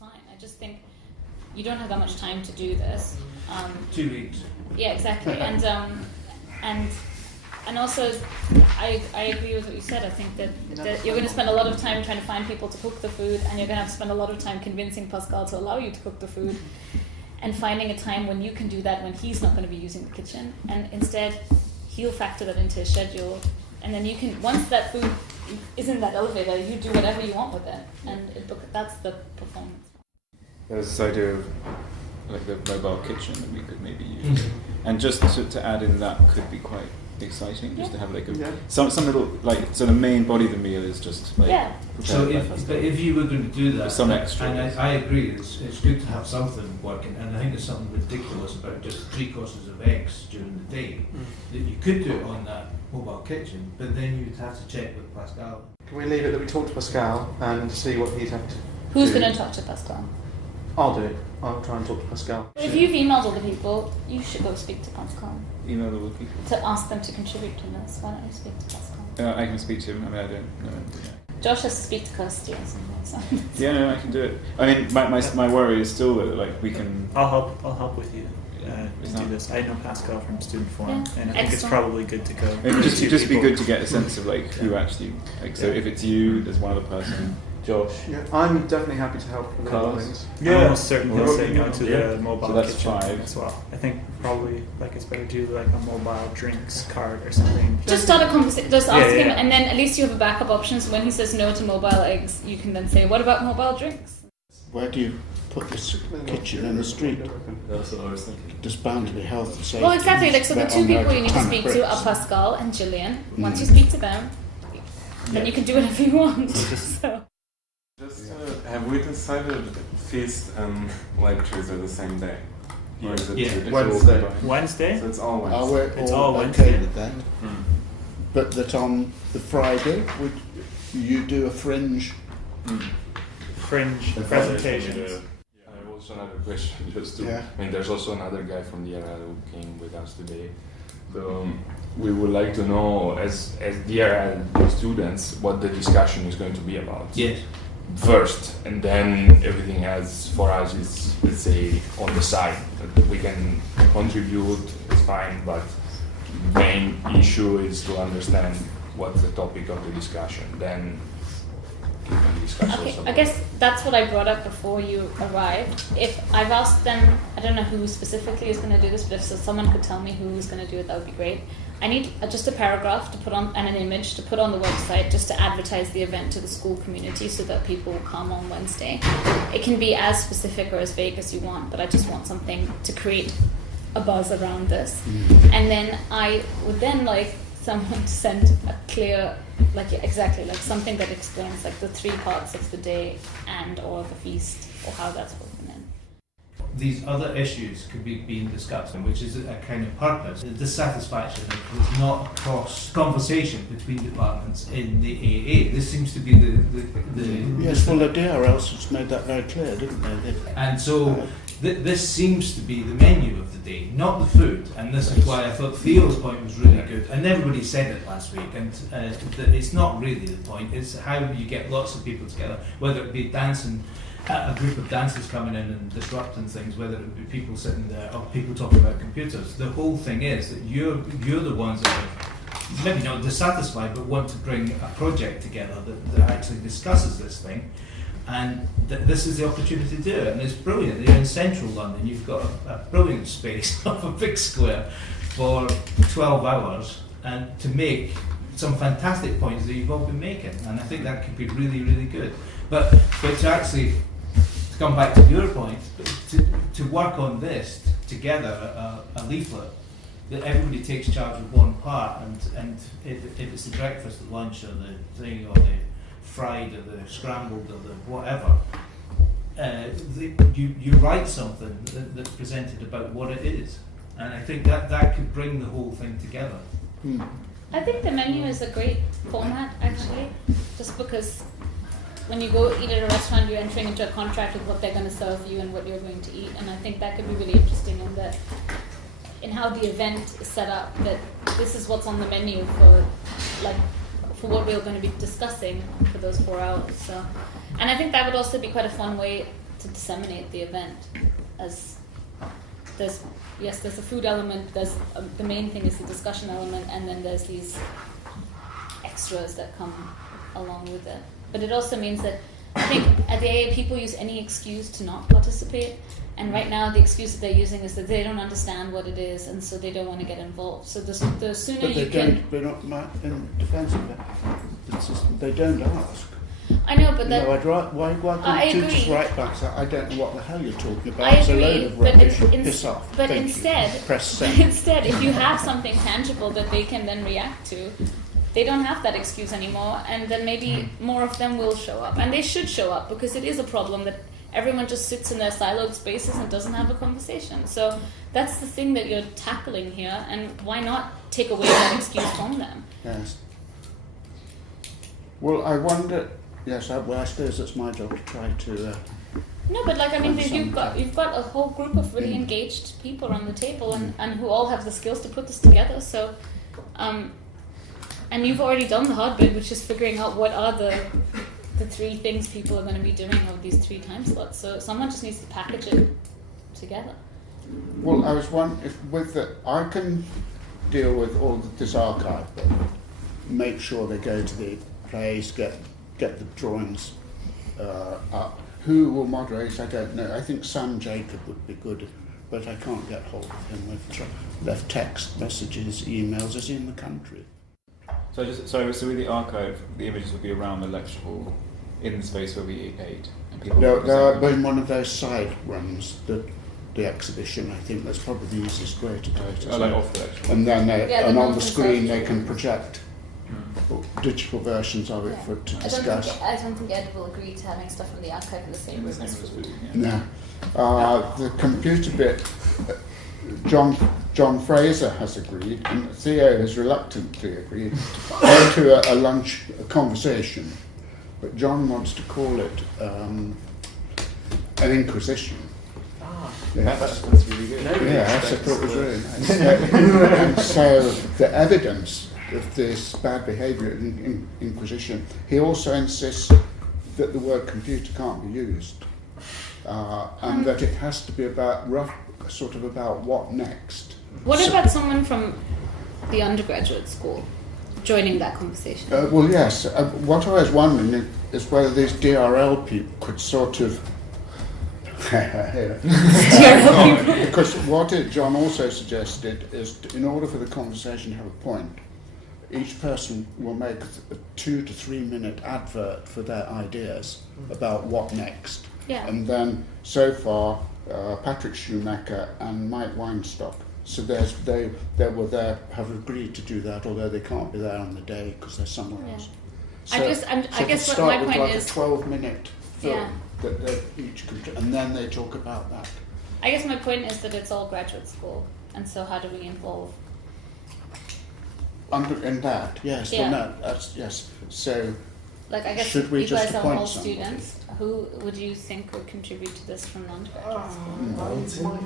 fine. I just think you don't have that much time to do this. 2 weeks. Yeah, exactly. And also, I agree with what you said. I think that you're going to spend a lot of time trying to find people to cook the food, and you're going to have to spend a lot of time convincing Pascal to allow you to cook the food, and finding a time when you can do that when he's not going to be using the kitchen, and instead he'll factor that into his schedule, and then you can, once that food is in that elevator, you do whatever you want with it, and that's the performance. There's this idea of like the mobile kitchen that we could maybe use, and just to add in that could be quite exciting, just to have like some little, like, so the main body of the meal is just like so if you were going to do that, some extra, and I agree, it's good to have something working, and I think there's something ridiculous about just 3 courses of eggs during the day, that you could do it on that mobile kitchen, but then you'd have to check with Pascal. Can we leave it that we talk to Pascal and see what he's happy to do? Who's going to talk to Pascal? I'll do it. I'll try and talk to Pascal. If you've emailed all the people, you should go speak to Pascal. Email all the people? To ask them to contribute to this. Why don't you speak to Pascal? I can speak to him. I mean, I don't know. Josh has to speak to Kirsty or something. So. Yeah, no, I can do it. I mean, my worry is still that like we can. I'll help with you to do this. I know Pascal from Student Forum, and I think it's probably good to go. It'd just be good to get a sense of like who actually. Like, so if it's you, there's one other person. Josh. Yeah, I'm definitely happy to help with Carlos. things. Yeah, I'm almost certain he'll say no to the mobile so that's kitchen 5 as well. I think probably like it's better to do like a mobile drinks card or something. Just start a conversation. Just ask him, and then at least you have a backup option. So when he says no to mobile eggs, you can then say, "What about mobile drinks?" Where do you put this kitchen in the street? That's what I was thinking. There's bound to be health and safety. Well, exactly. Like, so the 2 people you need to speak to are Pascal and Gillian. Once you speak to them, then you can do whatever you want. So. Just have we decided feast and lectures are the same day? Or is it Wednesday. Wednesday? So it's all Wednesday. Are we It's all all okay Wednesday. with that? But that on the Friday, would you do a fringe? Fringe presentations. I have also another question. Just to, I mean, there's also another guy from the AALAWuN who came with us today. So we would like to know, as the AALAWuN students, what the discussion is going to be about. Yes. First, and then everything else for us is, let's say, on the side. That we can contribute, it's fine, but main issue is to understand what's the topic of the discussion. Then we can discuss Okay, also. I guess that's what I brought up before you arrived. If I've asked them, I don't know who specifically is going to do this, but if someone could tell me who's going to do it, that would be great. I need just a paragraph to put on and an image to put on the website just to advertise the event to the school community so that people will come on Wednesday. It can be as specific or as vague as you want, but I just want something to create a buzz around this. And then I would then like someone to send a clear, like exactly, like something that explains like the 3 parts of the day and or the feast or how that's broken in. These other issues could be being discussed, which is a kind of purpose. The dissatisfaction is not a cross conversation between departments in the AA. This seems to be the Yes, well, the DRLs has made that very clear, didn't they? and so this seems to be the menu of the day, not the food. And this is why I thought Theo's point was really good. And everybody said it last week. And it's not really the point. It's how you get lots of people together, whether it be dancing. A group of dancers coming in and disrupting things, whether it be people sitting there or people talking about computers. The whole thing is that you're the ones that are maybe not dissatisfied but want to bring a project together that actually discusses this thing, and this is the opportunity to do it. And it's brilliant. You're in central London, you've got a brilliant space of a big square for 12 hours and to make some fantastic points that you've all been making, and I think that could be really, really good. But to actually come back to your point, to work on this together, a leaflet that everybody takes charge of one part, and if it's the breakfast, the lunch, or the thing, or the fried, or the scrambled, or the whatever, you write something that's presented about what it is, and I think that could bring the whole thing together. I think the menu is a great format, actually, just because when you go eat at a restaurant, you're entering into a contract with what they're going to serve you and what you're going to eat, and I think that could be really interesting in how the event is set up, that this is what's on the menu for what we're going to be discussing for those 4 hours. So, and I think that would also be quite a fun way to disseminate the event. As there's a food element. There's the main thing is the discussion element, and then there's these extras that come along with it. But it also means that I think at the AA people use any excuse to not participate, and right now the excuse that they're using is that they don't understand what it is, and so they don't want to get involved. So the sooner but you can. They're not in defence of that. It's just, they don't ask. I know, but that. No, why I couldn't you just agree. write back? So I don't know what the hell you're talking about. I It's a agree, load of but rubbish. it's Piss off. But Thank you. instead, Press send. instead, if you have something tangible that they can then react to, they don't have that excuse anymore, and then maybe more of them will show up, and they should show up, because it is a problem that everyone just sits in their siloed spaces and doesn't have a conversation. So that's the thing that you're tackling here, and why not take away that excuse from them? Yes. Well, I wonder. Yes, I suppose it's my job to try to. No, but like I mean, Find you've got a whole group of really engaged people around the table, and who all have the skills to put this together. So, and you've already done the hard bit, which is figuring out what are the three things people are going to be doing over these 3 time slots. So someone just needs to package it together. Well, I was wondering if I can deal with all this archive, but make sure they go to the place, get the drawings up. Who will moderate? I don't know. I think Sam Jacob would be good, but I can't get hold of him. We've left text messages, emails. Is he in the country? So with the archive, the images will be around the lecture hall, in the space where we ate, and people. No, they're in one of those side rooms. The exhibition. I think that's probably the easiest way to do it. Like off the lecture hall. And then and on the screen they can non-consensual. project digital versions of it to discuss. I don't think Ed will agree to having stuff from the archive in the same In the room same as room as food. food, yeah. No. The computer bit, John Fraser has agreed, and Theo has reluctantly agreed to a conversation, but John wants to call it an inquisition. That's really good. Yes, I thought it was really nice. And so the evidence of this bad behaviour in Inquisition, he also insists that the word computer can't be used, and that it has to be about what next. What about someone from the undergraduate school joining that conversation? Well, yes. What I was wondering is whether these DRL people could sort of. Because what John also suggested is, in order for the conversation to have a point, each person will make a 2 to 3 minute advert for their ideas about what next. Yeah. And then, so far, Patrick Schumacher and Mike Weinstock. So they were there, have agreed to do that, although they can't be there on the day because they're somewhere else. So, I guess to what my start with point like is, a 12-minute film Yeah. that they each can, and then they talk about that. I guess my point is that it's all graduate school, and so how do we involve? In that, yes, Yeah. well, no, that's yes. So Like, I guess Should we you just guys are appoint all somebody? students. Who would you think would contribute to this from the undergraduate school?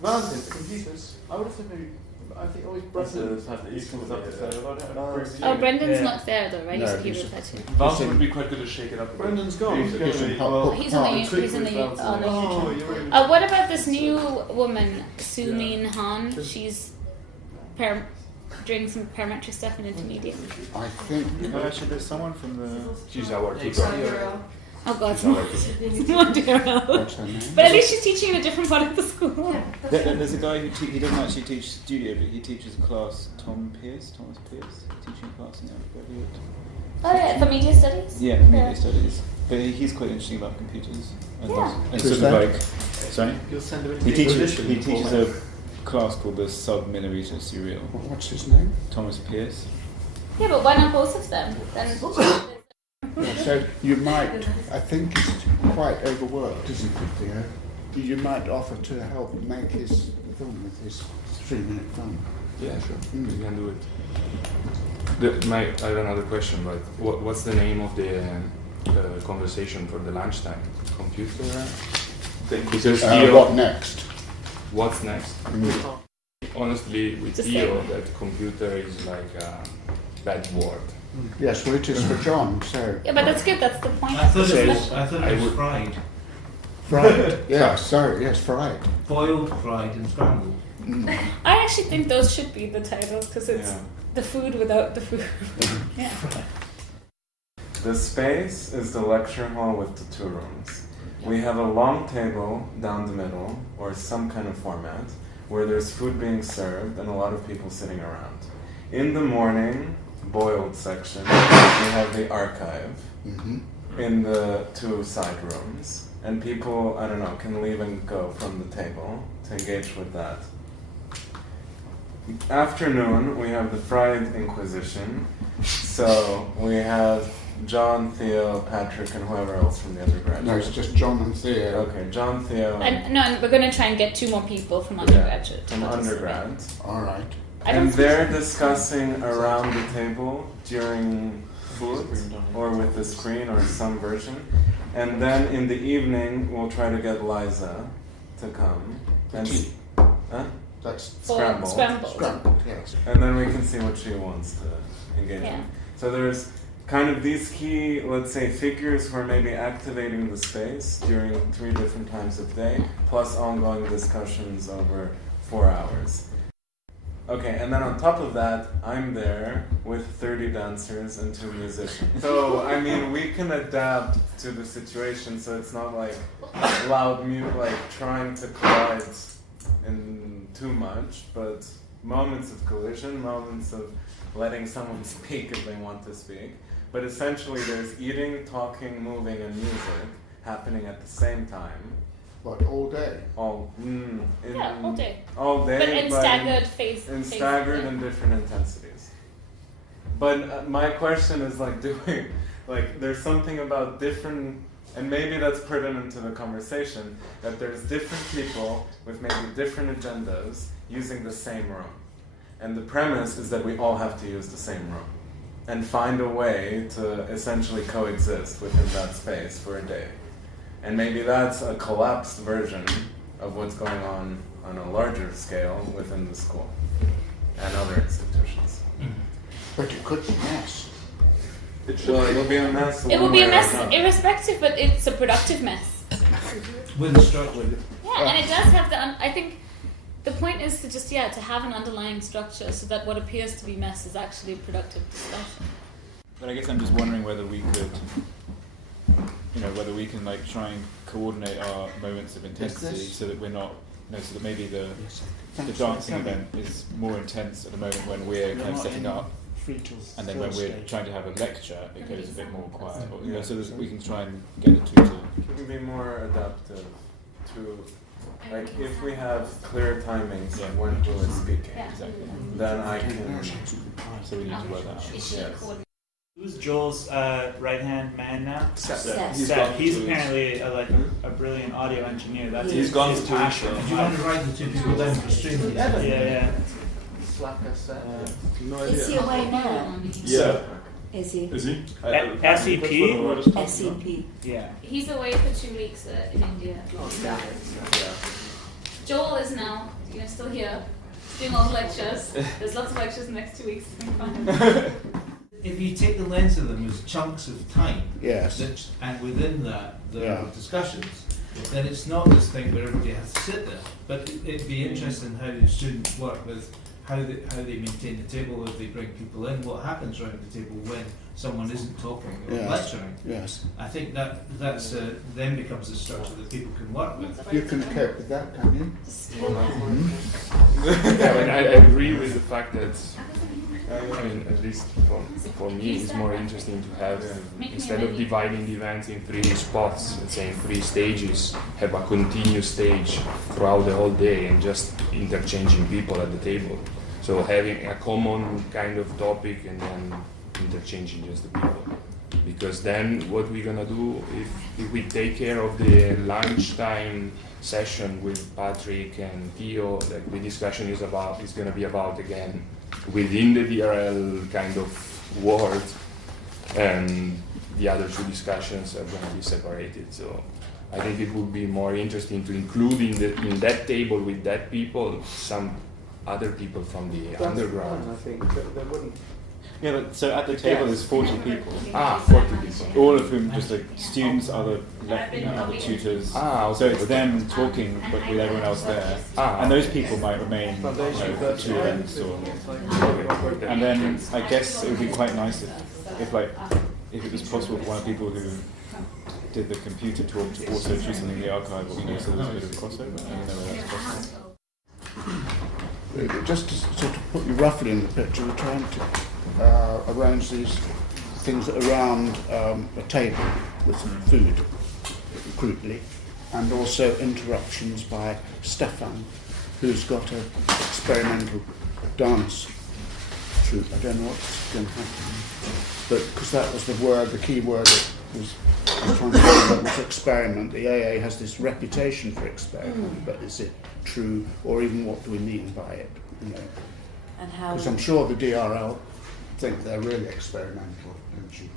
Valentine for computers. I would have said maybe. I think always Brendan comes up to say, I don't know. Oh, Brendan's Yeah. not there though, right? No, he he's- replied to. Valentine would be quite good to shake it up. Brendan's gone. He's in Well, He's on the tweet he's in with the Valentine. on the Oh, YouTube. you're in. What about this new woman, Sumin Han? She's doing some parametric stuff in intermediate. I think No, actually, there's someone from the. She's our tutor. Oh God, She's our it's not Daryl. what's her name? But at least she's teaching in a different part of the school. There's a guy who he doesn't actually teach studio, but he teaches a class. Thomas Pierce, teaching a class in the undergraduate. Oh yeah, for media studies. Yeah, media studies. But he's quite interesting about computers. And Yeah. and Who's sort of that? like, sorry. You'll send him He into the teaches audition. a class called the Sub-Millimeter Serial. What's his name? Thomas Pierce. Yeah, but why not both of them? Then So you might, I think he's quite overworked, isn't he, Theo? You might offer to help make his film with his 3-minute film. Yeah, sure. We can do it. I have another question, but what's the name of the conversation for the lunchtime? Computer? Because Theo, What next? what's next? Honestly, with Just Theo, say. that computer is like a bad word. Yes, well, it is for John, so. yeah, but that's good. That's the point. I thought of the it discussion. was I fried. Fried. Fried. Yeah, sorry, yes, fried. Boiled, fried, and scrambled. I actually think those should be the titles because it's the food without the food. Yeah. The space is the lecture hall with the 2 rooms. We have a long table down the middle, or some kind of format, where there's food being served and a lot of people sitting around. In the morning, boiled section, we have the archive in the 2 side rooms. And people, I don't know, can leave and go from the table to engage with that. Afternoon, we have the Fried Inquisition. So we have John, Theo, Patrick, and whoever else from the undergraduate. No, it's just John and Theo. Okay, John, Theo. And we're going to try and get 2 more people from undergraduate. From undergrad. All right. And they're discussing around the table during food, or with the screen, or some version. And then in the evening, we'll try to get Liza to come. That's scrambled. Scrambled, yes. And then we can see what she wants to engage in. So there's kind of these key, let's say, figures who are maybe activating the space during 3 different times of day, plus ongoing discussions over 4 hours. Okay, and then on top of that, I'm there with 30 dancers and 2 musicians. So, I mean, we can adapt to the situation, so it's not like loud music, like trying to collide in too much, but moments of collision, moments of letting someone speak if they want to speak. But essentially, there's eating, talking, moving, and music happening at the same time. What, all day? All day. All day, but in staggered phases. In staggered and different intensities. But my question is, like, there's something about different, and maybe that's pertinent to the conversation, that there's different people with maybe different agendas using the same room. And the premise is that we all have to use the same room and find a way to essentially coexist within that space for a day. And maybe that's a collapsed version of what's going on a larger scale within the school and other institutions. But it could be mess. It'll be a mess. It will be a mess, irrespective, but it's a productive mess. With the structure. Yeah, and it does have I think the point is to just, to have an underlying structure so that what appears to be mess is actually productive discussion. But I guess I'm just wondering whether we could, whether we can like try and coordinate our moments of intensity so that we're not, so that maybe the dancing event is more intense at the moment when we're kind of setting up, and then when we're trying to have a lecture, it goes a bit more quiet. Or, so that we can try and get the 2 to. We can be more adaptive to, like, if we have clear timings of when who is speaking, then I can. So we need to work that out. Yes. Who's Joel's right-hand man now? Seth. He's apparently a brilliant audio engineer. That's He's gone his passion. Do you want to write the 2 people down for streaming? Yeah. Slacker Seth. No Is he away now? Yeah. Is he? Is he? SEP? SEP. Yeah. He's away for 2 weeks in India. Joel is now, still here, doing all the lectures. There's lots of lectures in the next 2 weeks. If you take the length of them as chunks of time, yes, and within that there are discussions, then it's not this thing where everybody has to sit there. But it'd be interesting how the students work with how they maintain the table, if they bring people in, what happens around the table when someone isn't talking or lecturing. Yes. I think that's then becomes a structure that people can work with. You can cope with that, can you? Yeah, but I agree with the fact that, at least for me, it's more interesting to have, instead of dividing the event in 3 spots, let's say in 3 stages, have a continuous stage throughout the whole day and just interchanging people at the table. So having a common kind of topic and then interchanging just the people. Because then what we're gonna do, if we take care of the lunchtime session with Patrick and Theo, like the discussion is gonna be about, again, within the DRL kind of world, and the other 2 discussions are going to be separated. So I think it would be more interesting to include in that table with that people some other people from the underground. I think there wouldn't. Yeah, but so at the table there's 40 people. 40 people. All of whom just like students, other other tutors. Okay. So it's them talking, but with everyone else there. And those people might remain for 2 events, and then I guess it would be quite nice if it was possible for one of the people who did the computer talk to also do something in the archive, so there's a bit of crossover. I don't know whether that's possible. Just to sort of put you roughly in the picture, we're trying to arrange these things around a table with food, crudely, and also interruptions by Stefan, who's got an experimental dance troupe. I don't know what's going to happen, but because that was the key word that was trying to find out was experiment. The AA has this reputation for experiment, but is it true, or even what do we mean by it? And how? Because I'm sure the DRL think they're really experimental, don't you?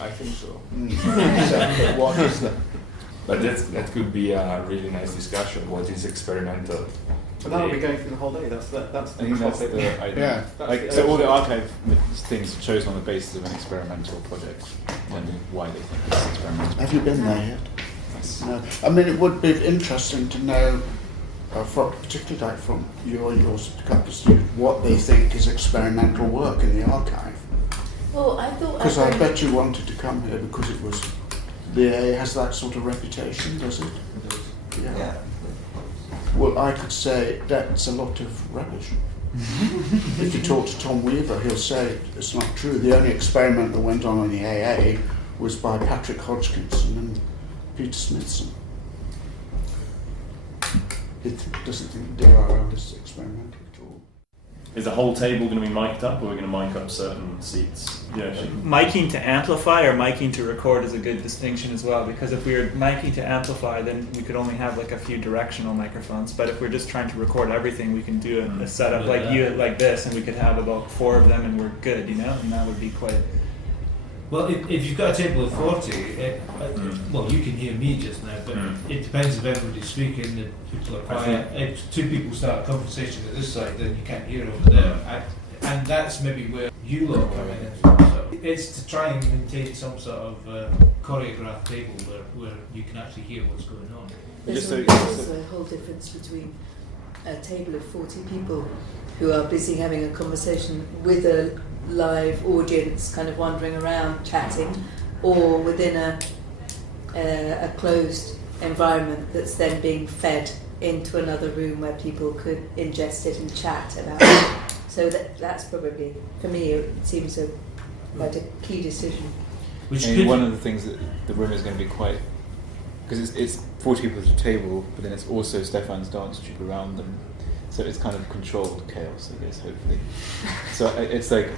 I think so. So, what is that? But that could be a really nice discussion. What is experimental? But that'll be going through the whole day. That's the I think that's the idea. Yeah. So all the archive things are chosen on the basis of an experimental project and why they think it's experimental. Have you been there yet? Yes. No. I mean, it would be interesting to know, particularly like from your couple of students, what they think is experimental work in the archive. Well, I thought. Because I bet you wanted to come here because it was. The AA has that sort of reputation, does it? Yeah. Well, I could say that's a lot of rubbish. If you talk to Tom Weaver, he'll say it's not true. The only experiment that went on in the AA was by Patrick Hodgkinson and Peter Smithson. He doesn't think DRL is experimental at all. Is the whole table going to be mic'd up, or are we going to mic up certain seats? Yeah. Miking to amplify or miking to record is a good distinction as well, because if we were miking to amplify, then we could only have like a few directional microphones. But if we're just trying to record everything, we can do a setup like this, and we could have about 4 of them, and we're good, and that would be quite. Well, if you've got a table of 40, well, you can hear me just now, but it depends if everybody's speaking and people are quiet. If 2 people start a conversation at this side, then you can't hear over there. And that's maybe where you lot come in. So it's to try and maintain some sort of choreographed table where you can actually hear what's going on. There's also a whole difference between a table of 40 people who are busy having a conversation with a live audience kind of wandering around chatting, or within a closed environment that's then being fed into another room where people could ingest it and chat about it. So that's probably, for me, it seems quite a key decision. One of the things that the room is going to be quite, because it's 40 people at a table, but then it's also Stefan's dance troupe around them, so it's kind of controlled chaos, I guess, hopefully. So it's like,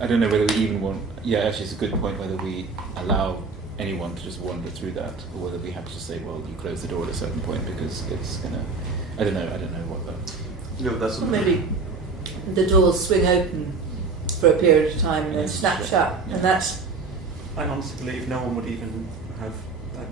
I don't know whether we even want, actually it's a good point whether we allow anyone to just wander through that, or whether we have to say, well, you close the door at a certain point because it's going to, I don't know what that... No, that's well, maybe the doors swing open for a period of time and then snap shut, and that's... I honestly believe no one would even have,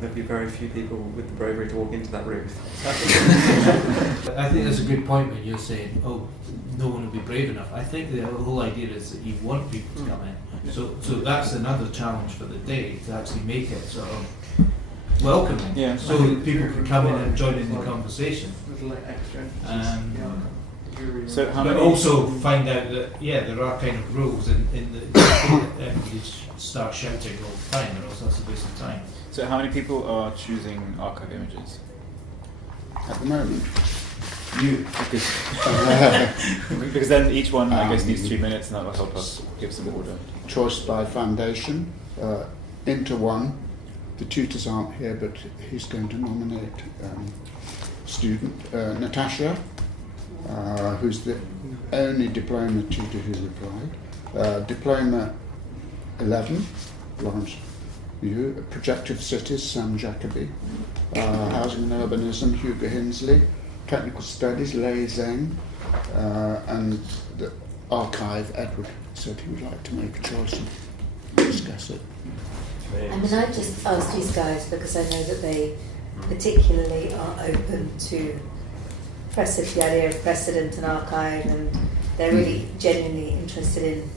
there'd be very few people with the bravery to walk into that room. I think that's a good point when you're saying, no one will be brave enough. I think the whole idea is that you want people to come in. So that's another challenge for the day, to actually make it sort of welcoming, so that people can come in and join in the conversation. So how but many also find out that there are kind of rules in the everybody start shouting all the time, or else that's a waste of time. So how many people are choosing archive images At the moment? You. Because then each one, I guess, needs 3 minutes, and that will help us give some order. Choice by foundation, into one. The tutors aren't here, but he's going to nominate student Natasha, who's the only diploma tutor who's applied. Diploma 11, Lawrence. Projective Cities, Sam Jacoby. Housing and Urbanism, Hugo Hinsley. Technical Studies, Lei Zheng. And the Archive, Edward said he would like to make a choice and discuss it. I mean, I just asked these guys because I know that they particularly are open to the idea of precedent and archive, and they're really genuinely interested in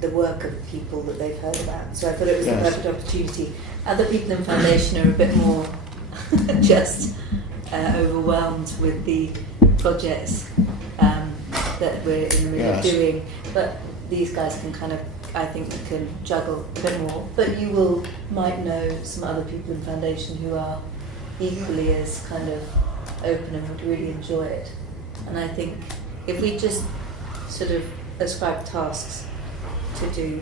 the work of people that they've heard about. So I thought it was Yes. a perfect opportunity. Other people in Foundation are a bit more just overwhelmed with the projects that we're in the middle of doing, but these guys can kind of, I think, can juggle a bit more. But you might know some other people in Foundation who are equally as kind of open and would really enjoy it. And I think if we just sort of ascribe tasks to do,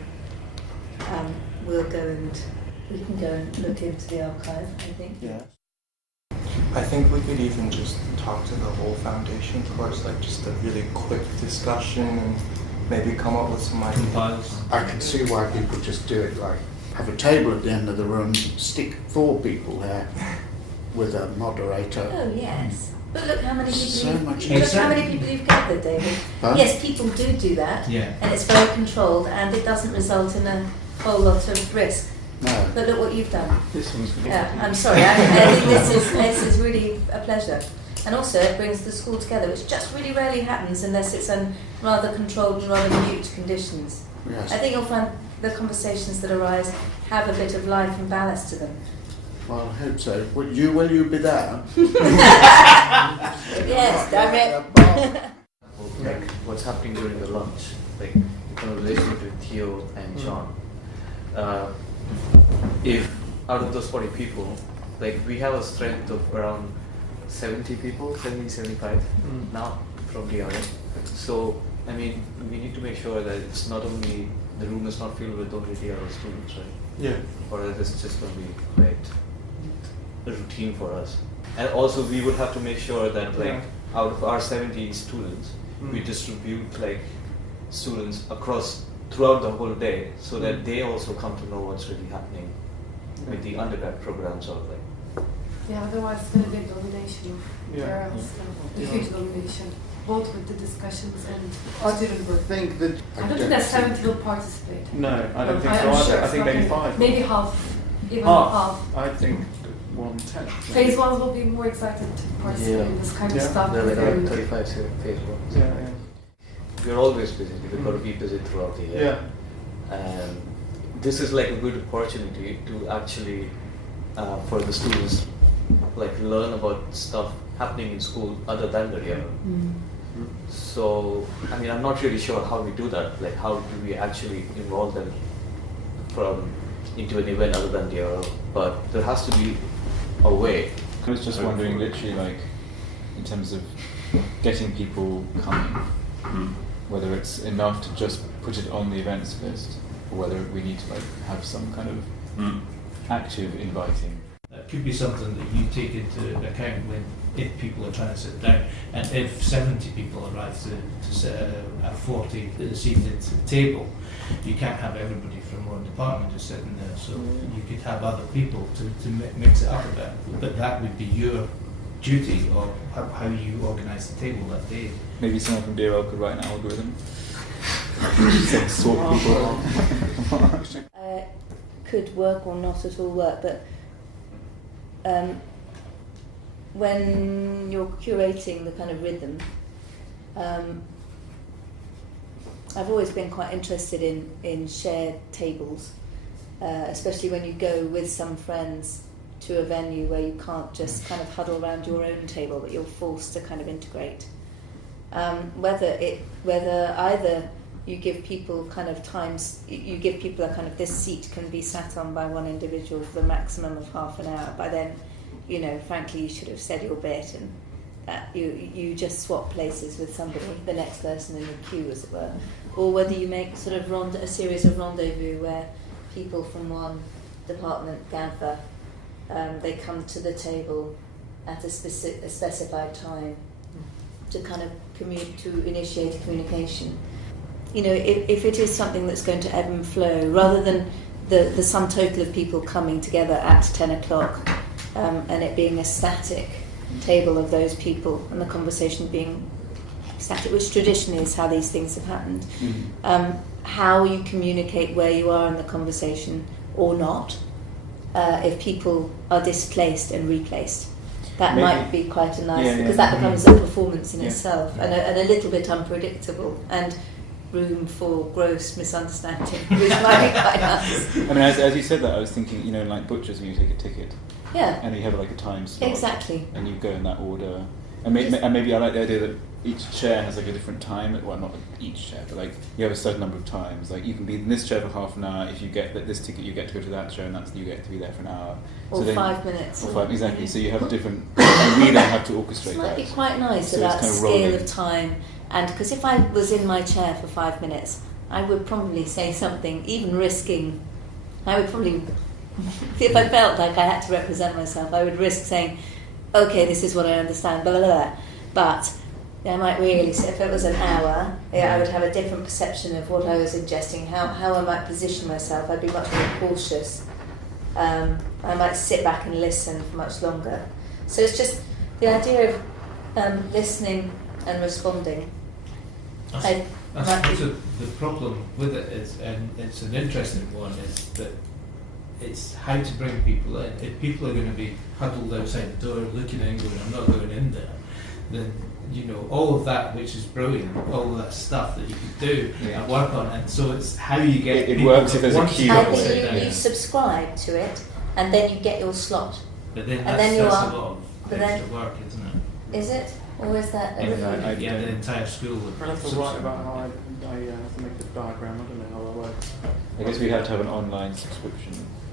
we can go and look into the archive, I think. Yeah. I think we could even just talk to the whole foundation first, like just a really quick discussion and maybe come up with some ideas. I can see why people just do it, like have a table at the end of the room, stick 4 people there with a moderator. Oh yes. But look how many people you've gathered, David. Huh? Yes, people do that, and it's very controlled, and it doesn't result in a whole lot of risk. No. But look what you've done. This one's I'm sorry. I think this is really a pleasure, and also it brings the school together, which just really rarely happens unless it's in rather controlled and rather mute conditions. Yes. I think you'll find the conversations that arise have a bit of life and ballast to them. Well, I hope so. Will you be there? Yes, damn it. Like what's happening during the lunch, like the conversation between Theo and John. If out of those 40 people, like we have a strength of around 70 people, 70, 75 now from DRM. So, I mean, we need to make sure that it's not only, the room is not filled with only DRM students, right? Yeah. Or that it's just going to be quite a routine for us. And also we would have to make sure that like out of our 70 students, we distribute like students across throughout the whole day so that they also come to know what's really happening with the undergrad programs or like. Yeah, otherwise it's going to be a domination. Yeah. A huge domination, both with the discussions and student work. think that I don't think that 70 will participate. No, I don't think so I'm either. sure I think maybe 5. Maybe half, even half. I think 1/10. Phase 1 will be more excited to participate in this kind of stuff. There are like around 35 phase 1. Yeah. We're always busy. We've got to be busy throughout the year. Yeah. And this is like a good opportunity to actually, for the students, like learn about stuff happening in school other than the DRL. So, I mean, I'm not really sure how we do that. Like, how do we actually involve them into an event other than DRL? But there has to be a way. I was just wondering, literally, like, in terms of getting people coming, whether it's enough to just put it on the events list, or whether we need to like have some kind of active inviting. That could be something that you take into account if people are trying to sit down, and if 70 people arrive to sit at 40-seated table, you can't have everybody from one department just sitting there, so you could have other people to mix it up a bit, but that would be your duty of how you organise the table that day. Maybe someone from DRL could write an algorithm. Sort people out. Could work or not at all work, but when you're curating the kind of rhythm, I've always been quite interested in shared tables, especially when you go with some friends to a venue where you can't just kind of huddle around your own table, but you're forced to kind of integrate. Whether either you give people kind of times, you give people a kind of, this seat can be sat on by one individual for the maximum of half an hour. By then, you know, frankly, you should have said your bit, and that you just swap places with somebody, the next person in the queue, as it were. Or whether you make sort of a series of rendezvous where people from one department gather, they come to the table at a specified time to kind of to initiate a communication. You know, if it is something that's going to ebb and flow, rather than the sum total of people coming together at 10 o'clock and it being a static table of those people and the conversation being static, which traditionally is how these things have happened, how you communicate where you are in the conversation or not, if people are displaced and replaced. That might be quite a nice, because that becomes a performance in itself and a little bit unpredictable. And room for gross misunderstanding, which might be quite nice. I mean, as you said that, I was thinking, you know, like butchers, when you take a ticket, Yeah. and you have like a time slot, Exactly. and you go in that order, and maybe I like the idea that each chair has like a different time. Well, not each chair, but like you have a certain number of times. Like you can be in this chair for half an hour. If you get this ticket, you get to go to that chair, and you get to be there for an hour. Or so 5 minutes. Or 5, exactly. So you have different. And we don't have to orchestrate It might that. be quite nice So about it's kind of scale rolling. of time, and because if I was in my chair for 5 minutes, I would probably say something, even risking. I would probably, if I felt like I had to represent myself, I would risk saying, "Okay, this is what I understand," blah blah blah. But I might really, if it was an hour, I would have a different perception of what I was ingesting, how I might position myself. I'd be much more cautious. I might sit back and listen for much longer. So it's just the idea of listening and responding. I suppose the problem with it is, and it's an interesting one, is that it's how to bring people in. If people are going to be huddled outside the door looking in going, I'm not going in there, then you know, all of that, which is brilliant, all of that stuff that you could do and work on, and so it's how you get it people works that if there's a want queue. to I sit think down. you subscribe to it, and then you get your slot. But then and that's, then you that's are, a lot of but extra then, work, isn't it? is it? Or is that everything? Yeah, the entire school would I have to write about how I have to make a diagram. I don't know how that works. I guess we'd have to have an online subscription.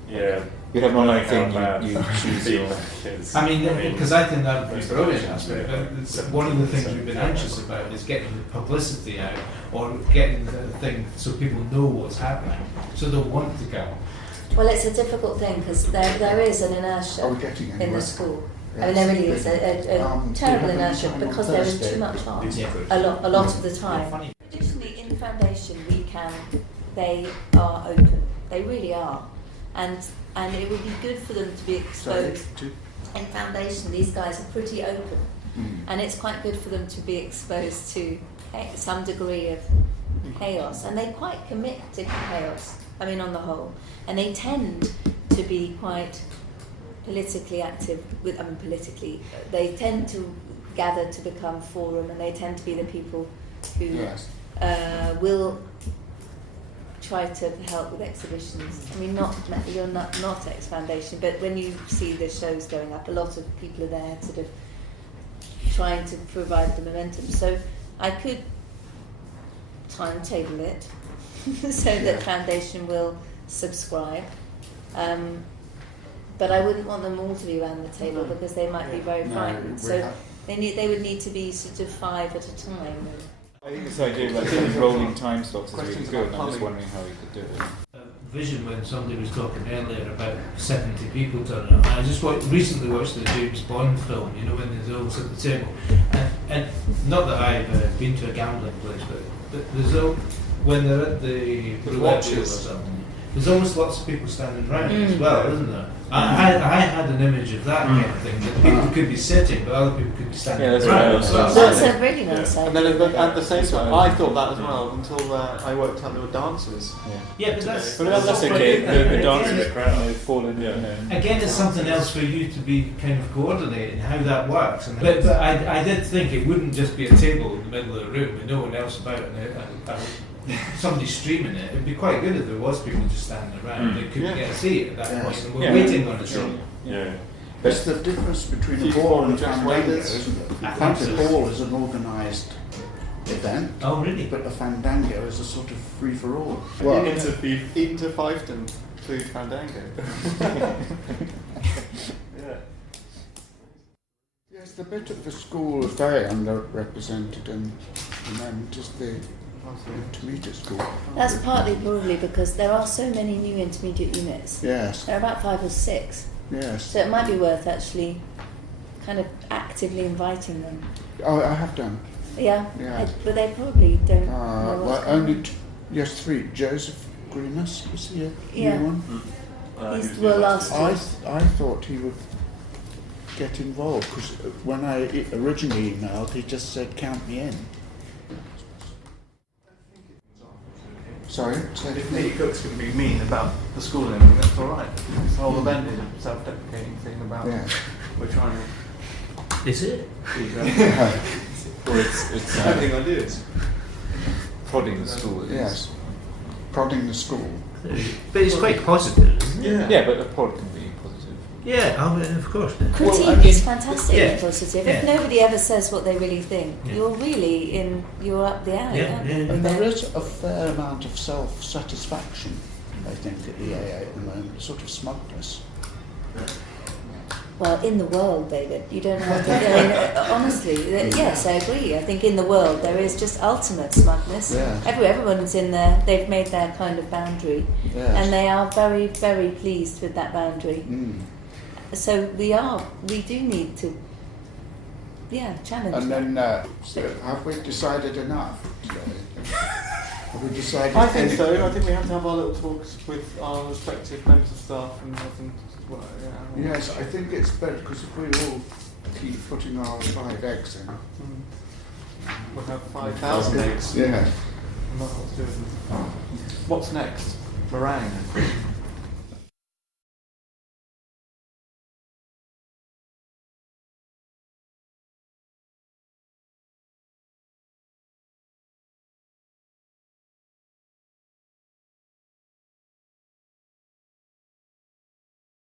Yeah. You'd have an online thing. How You bad choose your. I mean, because I think that would be brilliant aspect. But it's one of the things we've been anxious about is getting the publicity out, or getting the thing so people know what's happening, so they'll want to go. Well, it's a difficult thing because there is an inertia Are we getting in the anywhere? school. Yes. I mean, there really is a terrible do you have any inertia time on because there is Thursday? too much on Yeah. a lot of the time. Traditionally, in foundation, they are open. They really are, and it would be good for them to be exposed. In foundation, these guys are pretty open, and it's quite good for them to be exposed to some degree of chaos, and they quite commit to chaos. I mean, on the whole, and they tend to be quite politically active. They tend to gather to become forum, and they tend to be the people who will try to help with exhibitions. I mean, you're not ex foundation, but when you see the shows going up, a lot of people are there, sort of trying to provide the momentum. So I could timetable it so that foundation will subscribe. But I wouldn't want them all to be around the table because they might be very frightened. So they would need to be sort of 5 at a time. I think this idea of like kind of rolling time slots is really good, and I'm just wondering how we could do it. Vision when somebody was talking earlier about 70 people turning up. I just recently watched the James Bond film, you know, when there's all at the table. And not that I've been to a gambling place, but there's when they're at the roulette wheel or something, there's always lots of people standing around as well, isn't there? I had an image of that kind of thing, that people could be sitting, but other people could be standing around. That's a really nice idea. And then at the same time, I thought that as well until I worked out there were dancers. Yeah, but that's okay. The dancers fall in. Again, it's something else for you to be kind of coordinating how that works. And but I did think it wouldn't just be a table in the middle of the room with no one else about and somebody streaming it. It'd be quite good if there was people just standing around. They couldn't get a seat at that point, and we're waiting on a seat. There's the difference between a ball and a fandango, isn't it? I think a ball is an organised event. Oh, really? But a fandango is a sort of free for all. Well, into fiefdom through fandango. Yes, the bit of the school is very underrepresented, and then just the intermediate school. That's partly probably because there are so many new intermediate units. Yes. There are about 5 or 6. Yes. So it might be worth actually kind of actively inviting them. Oh, I have done. Yeah. Yeah. But they probably don't know what's well, going only 3. Joseph Greenus, was he a Yeah. new one? He's last year. I thought he would get involved because when I originally emailed, he just said, "Count me in." Sorry? If Pete Cook's going to be mean about the school and everything, that's alright. This whole event is a self-deprecating thing about we're trying to... Is it? Or it's having ideas. prodding the school. Yes, prodding the school. But it's quite positive, isn't it? Yeah, but a prod can be positive. Yeah, of course. Critique is fantastic yeah, and positive. yeah. If nobody ever says what they really think, Yeah. you're up the alley. Yeah, aren't you? yeah. And there is a fair amount of self-satisfaction, I think, at the AA at the moment, sort of smugness. Well, in the world, David, you don't have to. I mean, honestly, yes, I agree. I think in the world there is just ultimate smugness. Yeah. Everyone's in there. They've made their kind of boundary, Yes. and they are very, very pleased with that boundary. Mm. So we do need to, challenge. And that. then, so have we decided enough today? Have we decided? I think so. anything? I think we have to have our little talks with our respective members of staff, and I think, well, yeah. Yes, I think it's better because if we all keep putting our 5 eggs in. We'll have 5,000 eggs. Yeah. And that's what to do with them. What's next? Meringue.